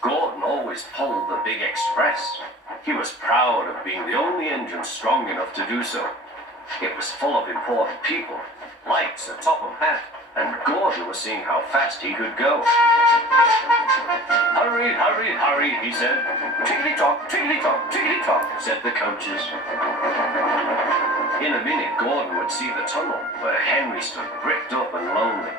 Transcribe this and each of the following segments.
Gordon always pulled the big express. He was proud of being the only engine strong enough to do so. It was full of important people, like Sir Topham Hatt, and Gordon was seeing how fast he could go. Hurry, hurry, hurry, he said. Tickety-tock, tickety-tock, tickety-tock, said the coaches. In a minute, Gordon would see the tunnel where Henry stood bricked up and lonely.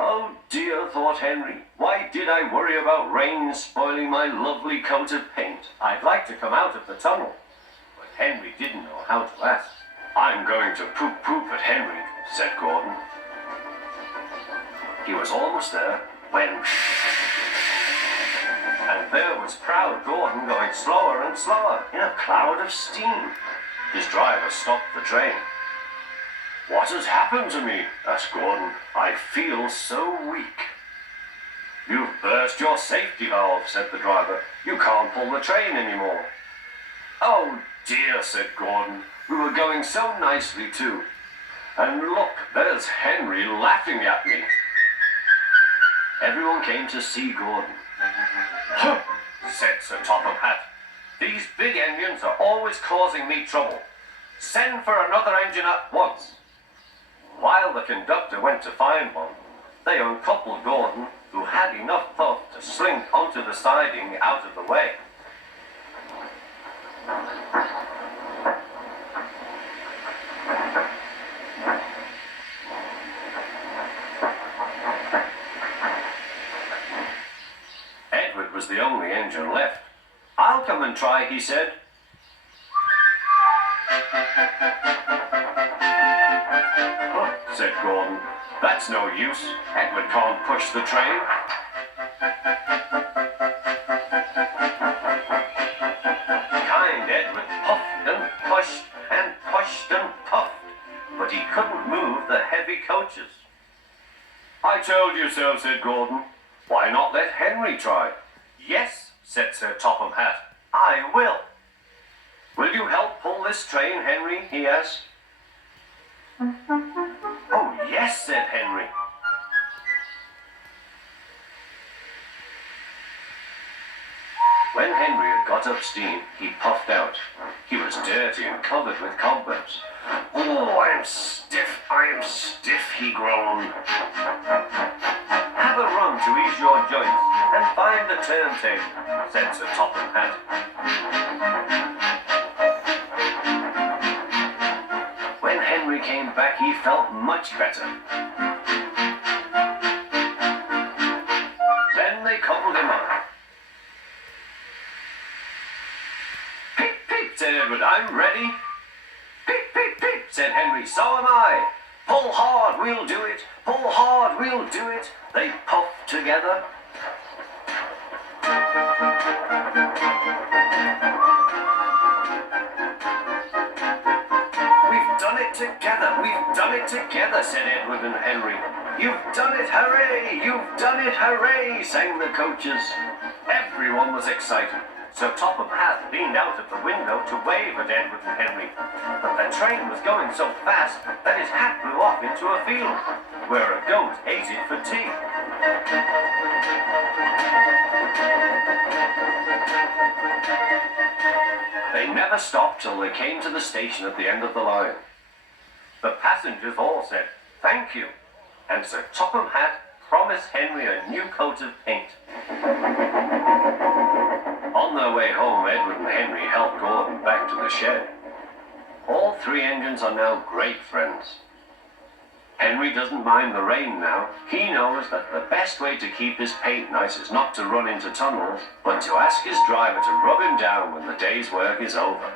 Oh dear, thought Henry, why did I worry about rain spoiling my lovely coat of paint? I'd like to come out of the tunnel. But Henry didn't know how to ask. I'm going to poop at Henry, said Gordon. He was almost there when... And there was proud Gordon going slower and slower in a cloud of steam. His driver stopped the train. What has happened to me? Asked Gordon. I feel so weak. You've burst your safety valve, said the driver. You can't pull the train anymore. Oh dear, said Gordon. We were going so nicely too. And look, there's Henry laughing at me. Everyone came to see Gordon. Huh, said Sir Topham Hatt. These big engines are always causing me trouble. Send for another engine at once. While the conductor went to find one, they uncoupled Gordon, who had enough puff to slink onto the siding out of the way. Edward was the only engine left. I'll come and try, he said. Said Gordon. That's no use. Edward can't push the train. Kind Edward puffed and pushed and pushed and puffed, but he couldn't move the heavy coaches. I told you so, said Gordon. Why not let Henry try? Yes, said Sir Topham Hatt. I will. Will you help pull this train, Henry? He asked. Oh, yes, said Henry. When Henry had got up steam, he puffed out. He was dirty and covered with cobwebs. Oh, I am stiff, he groaned. Have a run to ease your joints and find the turntable, said Sir Topham Hatt. When Henry came back, he felt much better. Then they coupled him up. Peep, peep, said Edward, I'm ready. Peep, peep, peep, said Henry, so am I. Pull hard, we'll do it. Pull hard, we'll do it. They puffed together. We've done it together, said Edward and Henry. You've done it, hooray! You've done it, hooray! Sang the coaches. Everyone was excited. Sir Topham Hatt leaned out of the window to wave at Edward and Henry. But the train was going so fast that his hat blew off into a field, where a goat ate it for tea. They never stopped till they came to the station at the end of the line. The passengers all said, thank you, and Sir Topham Hatt promised Henry a new coat of paint. On their way home, Edward and Henry helped Gordon back to the shed. All three engines are now great friends. Henry doesn't mind the rain now. He knows that the best way to keep his paint nice is not to run into tunnels, but to ask his driver to rub him down when the day's work is over.